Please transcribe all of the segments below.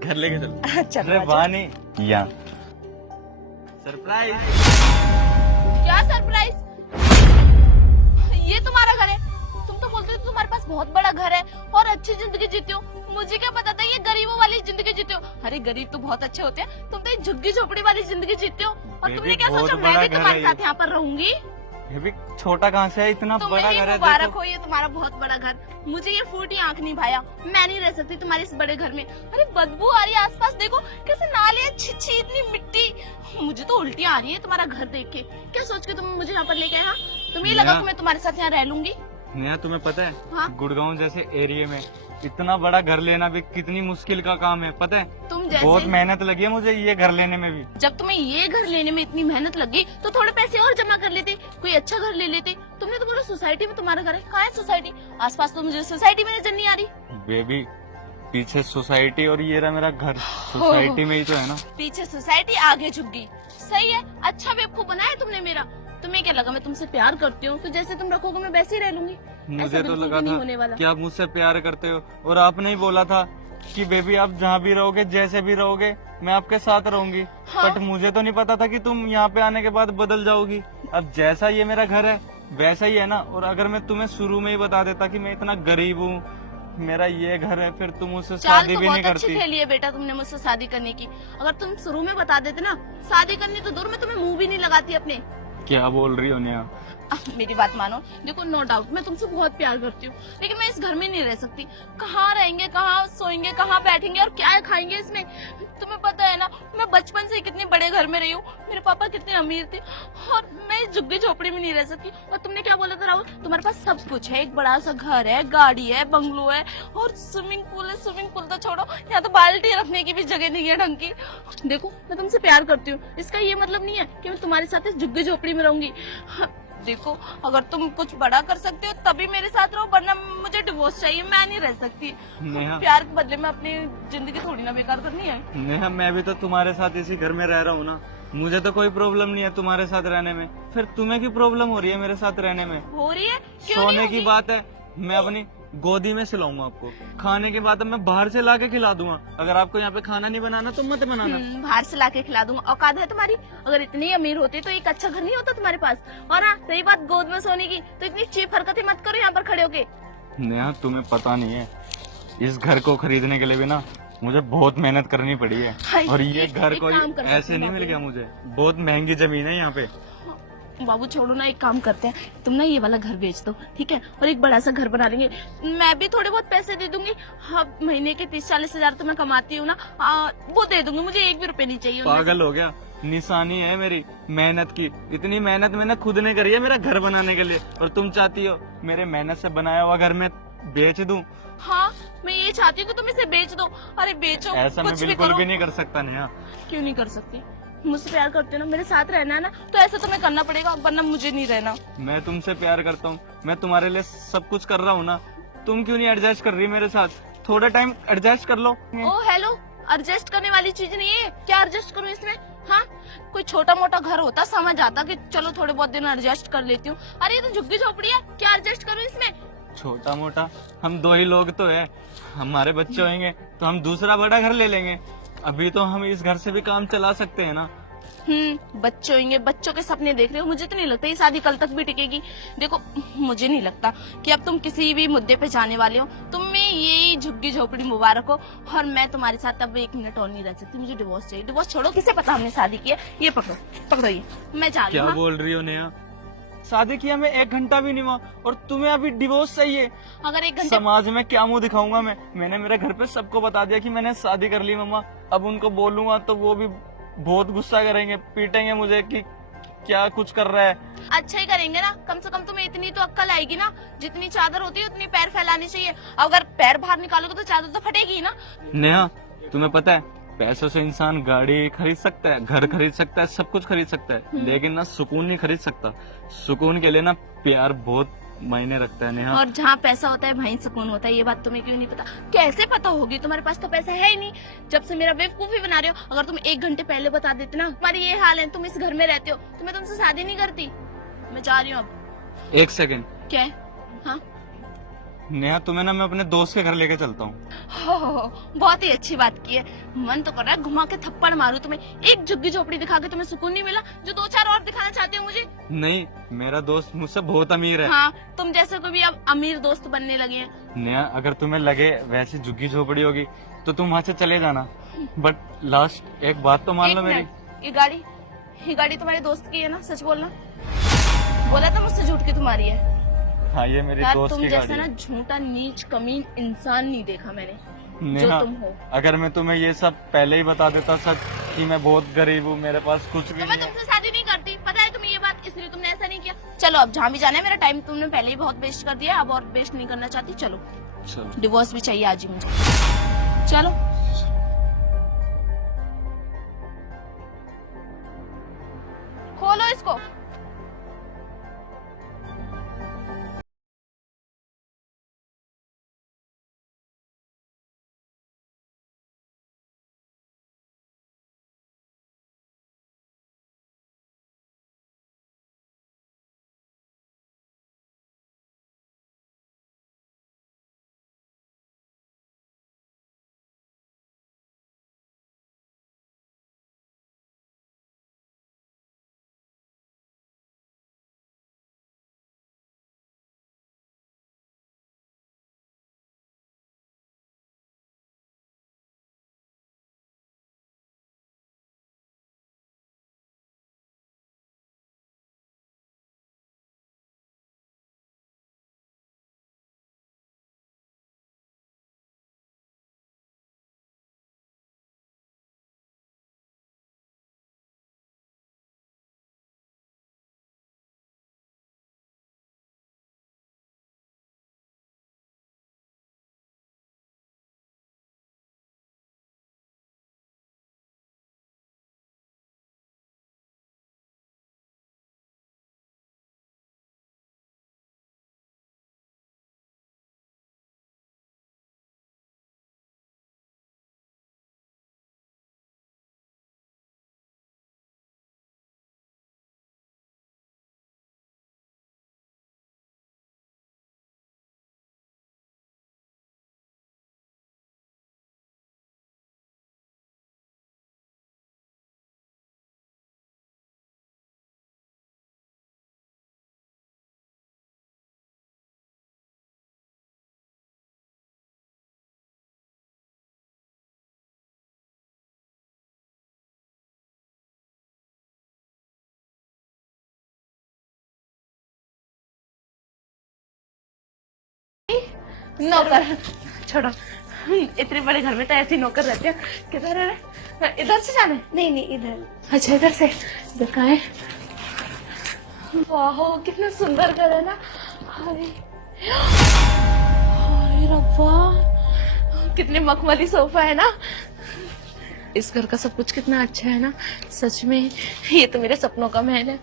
घर लेके चल। चलो अरे आजा। वाह नहीं या सरप्राइज। क्या सरप्राइज? ये तुम्हारा घर है? तुम तो बोलते हो तुम्हारे पास बहुत बड़ा घर है और अच्छी जिंदगी जीते हो। मुझे क्या पता था ये गरीबों वाली जिंदगी जीते हो। अरे गरीब तो बहुत अच्छे होते हैं, तुम तो ये झुग्गी झोपड़ी वाली जिंदगी जीते हो। और ये तुमने भी क्या बहुत सोचा मैं बड़ा भी घर तुम्हारे है साथ यहाँ पर रहूंगी? ये भी छोटा कहाँ से है, इतना तुम्हें बड़ा ही घर है। मुबारक देखो हो, ये तुम्हारा बहुत बड़ा घर। मुझे ये फूटी आंख नहीं भाया, मैं नहीं रह सकती तुम्हारे इस बड़े घर में। अरे बदबू आ रही है आसपास, देखो कैसे नाले हैं, छिछी इतनी मिट्टी। मुझे तो उल्टी आ रही है तुम्हारा घर देख के। क्या सोच के तुम मुझे यहाँ पर लेके आए? हाँ, तुम्हें लगा कि मैं तुम्हारे साथ यहाँ रह लूंगी? नेहा तुम्हें पता है हाँ? गुड़गांव जैसे एरिया में इतना बड़ा घर लेना भी कितनी मुश्किल का काम है, पता है? तुम बहुत जैसे मेहनत लगी है मुझे ये घर लेने में भी। जब तुम्हें ये घर लेने में इतनी मेहनत लगी तो थोड़े पैसे और जमा कर लेते, कोई अच्छा घर ले लेते। तुमने तो बोला सोसाइटी में तुम्हारा घर है। कहाँ है सोसाइटी? आसपास तो मुझे सोसाइटी में नजर नहीं आ रही। बेबी पीछे सोसाइटी और ये रहा मेरा घर, सोसाइटी में ही तो है ना। पीछे सोसाइटी, आगे झुग्गी। सही है, अच्छा बेवकूफ बनाया तुमने मेरा। तुम्हें क्या लगा मैं तुमसे प्यार करती हूँ तो जैसे तुम रखोगे मैं वैसे ही रह लूंगी? ऐसा मुझे तो बिल्कुल लगा भी नहीं होने था वाला। कि आप मुझसे प्यार करते हो और आपने ही बोला था कि बेबी आप जहाँ भी रहोगे जैसे भी रहोगे मैं आपके साथ रहूंगी। हाँ। बट मुझे तो नहीं पता था कि तुम यहाँ पे आने के बाद बदल जाओगी। अब जैसा ये मेरा घर है वैसा ही है ना। और अगर मैं तुम्हें शुरू में ही बता देता कि मैं इतना गरीब हूँ, मेरा ये घर है, फिर तुम मुझसे चाल शादी तो भी नहीं बहुत अच्छी करती। खेली है बेटा तुमने मुझसे शादी करने की। अगर तुम शुरू में बता देते ना शादी करनी तो दूर में तुम्हें मुंह भी नहीं लगाती अपने। क्या बोल रही हो नेहा? मेरी बात मानो, देखो नो डाउट मैं तुमसे बहुत प्यार करती हूँ, लेकिन मैं इस घर में नहीं रह सकती। कहाँ रहेंगे, कहाँ सोएंगे, कहाँ बैठेंगे और क्या खाएंगे इसमें? तुम्हें पता है ना मैं बचपन से कितने बड़े घर में रही हूँ, मेरे पापा कितने अमीर थे और मैं इस झुग्गी झोपड़ी में नहीं रह सकती। और तुमने क्या बोला था राहुल, तुम्हारे पास सब कुछ है, एक बड़ा सा घर है, गाड़ी है, बंगलो है और स्विमिंग पूल है। स्विमिंग पूल तो छोड़ो, यहाँ तो बाल्टी रखने की भी जगह नहीं है ढंग की। देखो मैं तुमसे प्यार करती हूँ, इसका ये मतलब नहीं है कि मैं तुम्हारे साथ इस झुग्गी झोपड़ी में रहूंगी। देखो अगर तुम कुछ बड़ा कर सकते हो तभी मेरे साथ रहो, वरना मुझे डिवोर्स चाहिए, मैं नहीं रह सकती। नेहा प्यार के बदले में अपनी जिंदगी थोड़ी ना बेकार करनी है। नेहा मैं भी तो तुम्हारे साथ इसी घर में रह रहा हूँ ना। मुझे तो कोई प्रॉब्लम नहीं है तुम्हारे साथ रहने में, फिर तुम्हें की प्रॉब्लम हो रही है मेरे साथ रहने में? हो रही है, क्यों नहीं सोने की होगी? बात है मैं अपनी गोदी में सिलाऊंगा आपको, खाने की बात है मैं बाहर से लाके खिला दूंगा। अगर आपको यहाँ पे खाना नहीं बनाना तो मत बनाना। बाहर से लाके खिला दूंगा, औकात है तुम्हारी? अगर इतनी अमीर होती तो एक अच्छा घर नहीं होता तुम्हारे पास। और हाँ रही बात गोद में सोने की, तो इतनी चीप हरकतें मत करो यहाँ पर खड़े होके। नेहा तुम्हें पता नहीं है इस घर को खरीदने के लिए भी ना मुझे बहुत मेहनत करनी पड़ी है। हाय, और ये एक- घर एक कोई काम कर सकते ऐसे हैं नहीं मिल बाबू। गया मुझे, बहुत महंगी जमीन है यहाँ पे। बाबू छोड़ो ना, एक काम करते हैं, तुम ना ये वाला घर बेच दो, ठीक है? और एक बड़ा सा घर बना लेंगे। मैं भी थोड़े बहुत पैसे दे दूंगी। हाँ, महीने के 30-40 हजार तो मैं कमाती हूँ ना, वो दे दूंगी। मुझे 1 भी रुपए नहीं चाहिए उनमें से। पागल हो गया? निशानी है मेरी मेहनत की। इतनी मेहनत मैंने खुद ने करी है मेरा घर बनाने के लिए, और तुम चाहती हो मेरे मेहनत से बनाया हुआ घर मैं बेच दूं? हाँ मैं ये चाहती हूँ कि तुम इसे बेच दो। अरे बेचो, ऐसा मैं कुछ भी बिल्कुल करो। भी नहीं कर सकता नेहा। क्यों नहीं कर सकती? मुझसे प्यार करते हो ना, मेरे साथ रहना है ना, तो ऐसा तुम्हें करना पड़ेगा, वरना मुझे नहीं रहना। मैं तुमसे प्यार करता हूँ, मैं तुम्हारे लिए सब कुछ कर रहा हूँ ना। तुम क्यों नहीं एडजस्ट कर रही मेरे साथ? थोड़ा टाइम एडजस्ट कर लो। ओ हेलो, एडजस्ट करने वाली चीज नहीं है। क्या एडजस्ट करूँ इसमें? हाँ, कोई छोटा मोटा घर होता समझ आता कि चलो थोड़े बहुत दिन एडजस्ट कर लेती हूँ। अरे ये तो झुग्गी झोपड़ी है, क्या एडजस्ट करूँ इसमें? छोटा मोटा हम 2 ही लोग तो है, हमारे बच्चे होंगे तो हम दूसरा बड़ा घर ले लेंगे। अभी तो हम इस घर से भी काम चला सकते हैं ना। बच्चे होंगे, बच्चों के सपने देख रहे हो। मुझे तो नहीं लगता ये शादी कल तक भी टिकेगी। देखो मुझे नहीं लगता कि अब तुम किसी भी मुद्दे पे जाने वाले हो। तुम्हें यही झुग्गी झोपड़ी मुबारक हो, और मैं तुम्हारे साथ अब 1 मिनट और नहीं रह सकती। मुझे डिवोर्स चाहिए। डिवोर्स छोड़ो, किसे पता हमने शादी की है? ये पकड़ो, पकड़ो ये, मैं जा रही क्या हूँ। बोल रही हो नेहा? शादी किया मैं 1 घंटा भी नहीं हुआ और तुम्हें अभी डिवोर्स चाहिए? अगर 1 घंटे समाज में क्या मुंह दिखाऊंगा मैंने मेरे घर पे सबको बता दिया कि मैंने शादी कर ली मम्मा। अब उनको बोलूंगा तो वो भी बहुत गुस्सा करेंगे, पीटेंगे मुझे कि क्या कुछ कर रहा है। अच्छा ही करेंगे ना, कम से कम तुम्हें इतनी तो अक्ल आएगी ना, जितनी चादर होती है उतनी पैर फैलानी चाहिए। अगर पैर बाहर निकालोगे तो चादर तो फटेगी ही ना। नेहा तुम्हें पता है पैसों से इंसान गाड़ी खरीद सकता है, घर खरीद सकता है, सब कुछ खरीद सकता है, लेकिन ना सुकून नहीं खरीद सकता। सुकून के लिए ना प्यार बहुत मायने रखता है नेहा। और जहाँ पैसा होता है वहीं सुकून होता है। ये बात तुम्हें क्यों नहीं पता? कैसे पता होगी? तुम्हारे पास तो पैसा है ही नहीं, जब से मेरा बेवकूफी बना रहे हो। अगर तुम 1 घंटे पहले बता देते ना, तुम्हारी ये हाल है, तुम इस घर में रहते हो तो मैं तुमसे शादी नहीं करती। मैं जा रही हूँ अब। 1 सेकंड, क्या है? हाँ नेहा तुम्हें ना मैं अपने दोस्त के घर लेके चलता हूँ। हो, बहुत ही अच्छी बात की है। मन तो कर रहा है घुमा के थप्पड़ मारूं तुम्हें। एक झुग्गी झोपड़ी दिखा के तुम्हें सुकून नहीं मिला जो 2-4 और दिखाना चाहते हो मुझे? नहीं, मेरा दोस्त मुझसे बहुत अमीर है। हाँ, तुम जैसे को भी अब अमीर दोस्त बनने लगे हैं। नेहा अगर तुम्हें लगे वैसी झुग्गी झोपड़ी होगी तो तुम वहाँ से चले जाना, बट लास्ट एक बात तो मान एक लो मेरी। मिनट, ये गाड़ी तुम्हारे दोस्त की है ना? सच बोलना। बोला था मुझसे झूठ की तुम्हारी है। हाँ, ये मेरे यार दोस्त तुम की जैसा गाड़ी ना है। झूठा नीच कमीन इंसान नहीं देखा मैंने जो नेहा तुम हो। अगर मैं तुम्हें ये सब पहले ही बता देता सच कि मैं बहुत गरीब हूँ, मेरे पास कुछ भी तो मैं नहीं है। तुमसे शादी नहीं करती, पता है तुम्हें ये बात, इसलिए तुमने ऐसा नहीं किया। चलो अब जहाँ भी जाना है, मेरा टाइम तुमने पहले ही बहुत वेस्ट कर दिया है, अब और वेस्ट नहीं करना चाहती। चलो, चलो। डिवोर्स भी चाहिए आज ही मुझे। चलो। खोलो इसको। नौकर छोड़ो, इतने बड़े घर में तो ऐसे ही नौकर रहते हैं। किधर है? इधर से जाना है? नहीं नहीं इधर। अच्छा इधर से। इधर कहाँ है? वाह कितना सुंदर घर है ना। हाय हाय रब्बा, कितने मखमली सोफा है ना। इस घर का सब कुछ कितना अच्छा है ना। सच में ये तो मेरे सपनों का महल है।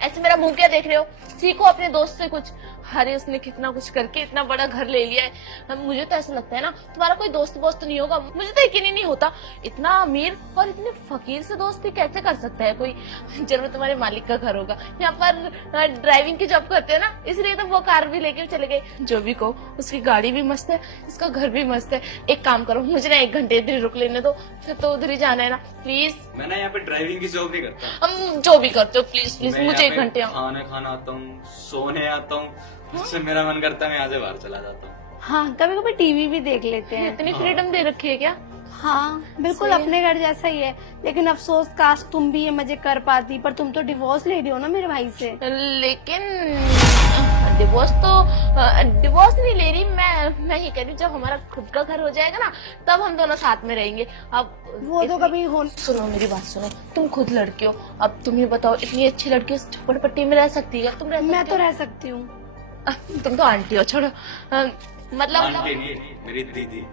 ऐसे मेरा मुंह क्या देख रहे हो? सीखो अपने दोस्त से कुछ। अरे उसने कितना कुछ करके इतना बड़ा घर ले लिया है। मुझे तो ऐसा लगता है ना तुम्हारा कोई दोस्त वोस्त नहीं होगा। मुझे तो यकीन ही नहीं होता इतना अमीर और इतने फकीर से दोस्ती कैसे कर सकता है कोई। जरूर तुम्हारे मालिक का घर होगा। यहाँ पर ड्राइविंग की जॉब करते हैं ना, इसलिए तो वो कार भी लेके चले गए। जो भी कहो, उसकी गाड़ी भी मस्त है, इसका घर भी मस्त है। एक काम करो, मुझे ना 1 घंटे इधर रुक लेने दो, फिर तो उधर ही जाना है ना प्लीज। मैं ना यहाँ पे ड्राइविंग की जॉब नहीं करता। हम जो भी करते हो प्लीज प्लीज मुझे 1 घंटे। खाना खाना आता हूँ, सोने आता हूँ, उससे मेरा मन करता है मैं यहाँ से बाहर चला जाता हूँ। हाँ कभी कभी टीवी भी देख लेते हैं। इतनी फ्रीडम दे रखी है क्या? हाँ बिल्कुल सही है। अपने घर जैसा ही है। लेकिन अफसोस काश तुम भी ये मजे कर पाती, पर तुम तो डिवोर्स ले रही हो ना मेरे भाई से। लेकिन डिवोर्स नहीं ले रही मैं ये कह रही हूँ जब हमारा खुद का घर हो जाएगा ना तब हम दोनों साथ में रहेंगे। अब वो तो कभी हो। सुनो मेरी बात सुनो, तुम खुद लड़की हो। अब तुम ही बताओ, इतनी अच्छी लड़की उस झोपड़पट्टी में रह सकती है? तुम रह मैं सकती तो हो? रह सकती हूँ। तुम तो आंटी हो, छोड़ो। मतलब आंटी नहीं, मेरी दीदी।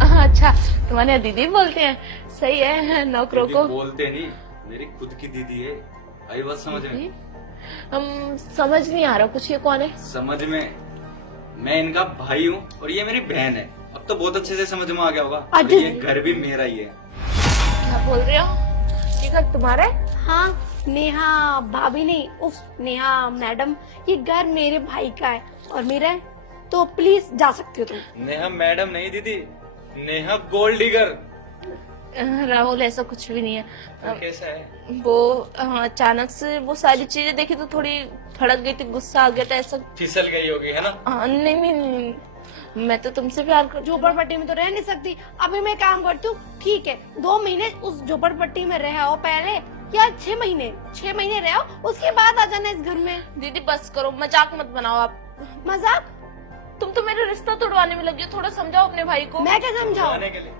अच्छा तुम्हारे यहाँ दीदी बोलते हैं। सही है, नौकरों दीदी को बोलते नहीं, मेरी खुद की दीदी है। आई बात समझ में? हम समझ नहीं आ रहा कुछ। ये कौन है? समझ में, मैं इनका भाई हूँ और ये मेरी बहन है। अब तो बहुत अच्छे से समझ में आ गया होगा। और ये घर भी मेरा ही है। क्या बोल रहे हो? ये घर तुम्हारा है? हाँ नेहा भाभी नहीं, उफ नेहा मैडम, ये घर मेरे भाई का है और मेरा है। तो प्लीज जा सकते हो तुम। नेहा मैडम नहीं दीदी, नेहा गोल्ड डिगर। राहुल ऐसा कुछ भी नहीं है। कैसा है? वो अचानक से वो सारी चीजें देखी तो थोड़ी भड़क गई थी, गुस्सा आ गया था ऐसा। फिसल गई होगी है ना? नहीं नहीं नहीं, मैं तो तुमसे प्यार कर। झोपड़पट्टी में तो रह नहीं सकती। अभी मैं काम करती हूँ, ठीक है 2 महीने उस झोपड़पट्टी में रह आओ पहले, या 6 महीने रहो, उसके बाद आ जाना इस घर में। दीदी बस करो, मजाक मत बनाओ आप। मजाक? तुम तो मेरा रिश्ता तोड़वाने में लगी हो, थोड़ा समझाओ अपने भाई को। मैं क्या समझाऊं? छुड़वाने के लिए?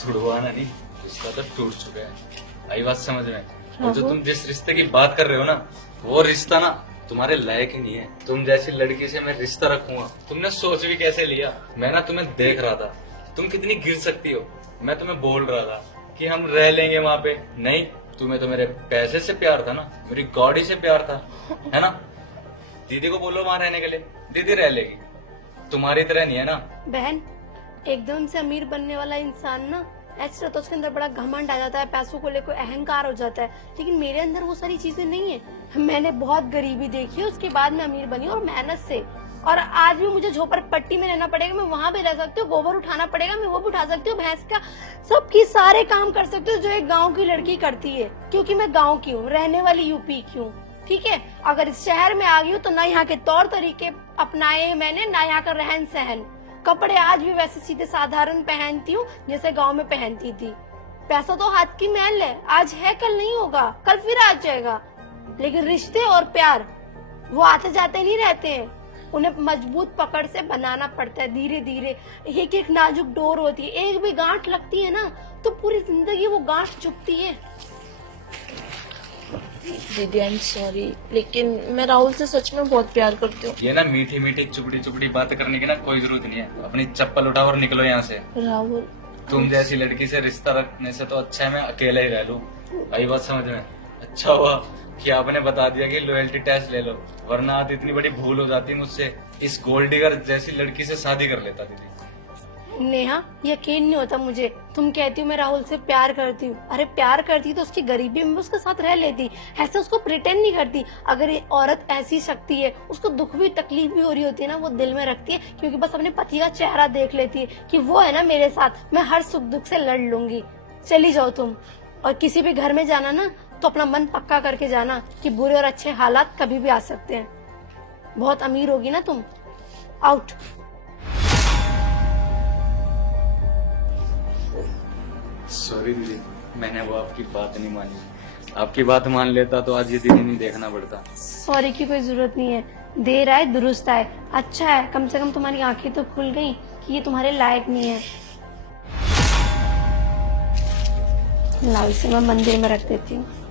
छुड़वाना नहीं, रिश्ता तो टूट चुका है। आई बात समझ में? और जो तुम जिस रिश्ते की बात कर रहे हो ना, वो रिश्ता ना तुम्हारे लायक ही नहीं है। तुम जैसी लड़की से मैं रिश्ता रखूंगा, तुमने सोच भी कैसे लिया? मैं ना तुम्हें देख रहा था, तुम कितनी गिर सकती हो। मैं तुम्हें बोल रहा था कि हम रह लेंगे वहाँ पे, नहीं तुम्हें तो मेरे पैसे से प्यार था ना, मेरी गाड़ी से प्यार था, है ना? दीदी को बोलो वहाँ रहने के लिए, दीदी रह लेगी। तुम्हारी तरह नहीं है ना। बहन, एकदम से अमीर बनने वाला इंसान ना, ऐसे तो उसके अंदर बड़ा घमंड आ जाता है, पैसों को लेकर अहंकार हो जाता है, लेकिन मेरे अंदर वो सारी चीजें नहीं है। मैंने बहुत गरीबी देखी है, उसके बाद मैं अमीर बनी और मेहनत से। और आज भी मुझे झोपड़पट्टी में रहना पड़ेगा, मैं वहां भी रह सकती हूँ, गोबर उठाना पड़ेगा, मैं वो भी उठा सकती हूँ, भैंस का सबकी सारे काम कर सकती हूँ जो एक गाँव की लड़की करती है, क्योंकि मैं गाँव की हूँ, रहने वाली यूपी की हूँ। ठीक है, अगर इस शहर में आ गई हूँ तो ना यहाँ के तौर तरीके अपनाए मैंने, ना यहाँ का रहन सहन। कपड़े आज भी वैसे सीधे साधारण पहनती हूँ जैसे गांव में पहनती थी। पैसा तो हाथ की मैल है, आज है कल नहीं होगा, कल फिर आ जाएगा। लेकिन रिश्ते और प्यार वो आते जाते नहीं रहते हैं, उन्हें मजबूत पकड़ से बनाना पड़ता है, धीरे धीरे। एक एक नाजुक डोर होती है, एक भी गांठ लगती है ना तो पूरी जिंदगी वो गांठ चुभती है। दीदी आई एम सॉरी, लेकिन मैं राहुल से सच में बहुत प्यार करती हूँ। ये ना मीठी मीठी चुपड़ी चुपड़ी बातें करने की ना कोई जरूरत नहीं है। अपनी चप्पल उठाओ और निकलो यहाँ से। राहुल, तुम जैसी लड़की से रिश्ता रखने से तो अच्छा है मैं अकेला ही रह लूं। आई बात समझ में? अच्छा हुआ कि आपने बता दिया कि लॉयल्टी टेस्ट ले लो, वरना आज इतनी बड़ी भूल हो जाती मुझसे। इस गोल्ड डिगर जैसी लड़की से शादी कर लेता दीदी। नेहा, यकीन नहीं होता मुझे, तुम कहती हो मैं राहुल से प्यार करती हूँ। अरे प्यार करती तो उसकी गरीबी में उसके साथ रह लेती, ऐसे उसको प्रिटेंड नहीं करती। अगर ये औरत ऐसी शक्ति है, उसको दुख भी तकलीफ भी हो रही होती है ना, वो दिल में रखती है, क्योंकि बस अपने पति का चेहरा देख लेती है कि वो है ना मेरे साथ, मैं हर सुख दुख से लड़ लूंगी। चली जाओ तुम, और किसी भी घर में जाना ना तो अपना मन पक्का करके जाना कि बुरे और अच्छे हालात कभी भी आ सकते हैं। बहुत अमीर होगी ना तुम। आउट। सॉरी दीदी, मैंने वो आपकी बात नहीं मानी। आपकी बात मान लेता तो आज ये दिन ही नहीं देखना पड़ता। सॉरी की कोई जरूरत नहीं है, देर आए दुरुस्त आए। अच्छा है, कम से कम तुम्हारी आंखें तो खुल गई कि ये तुम्हारे लायक नहीं है। लाओ, इसे मैं मंदिर में रख देती हूँ।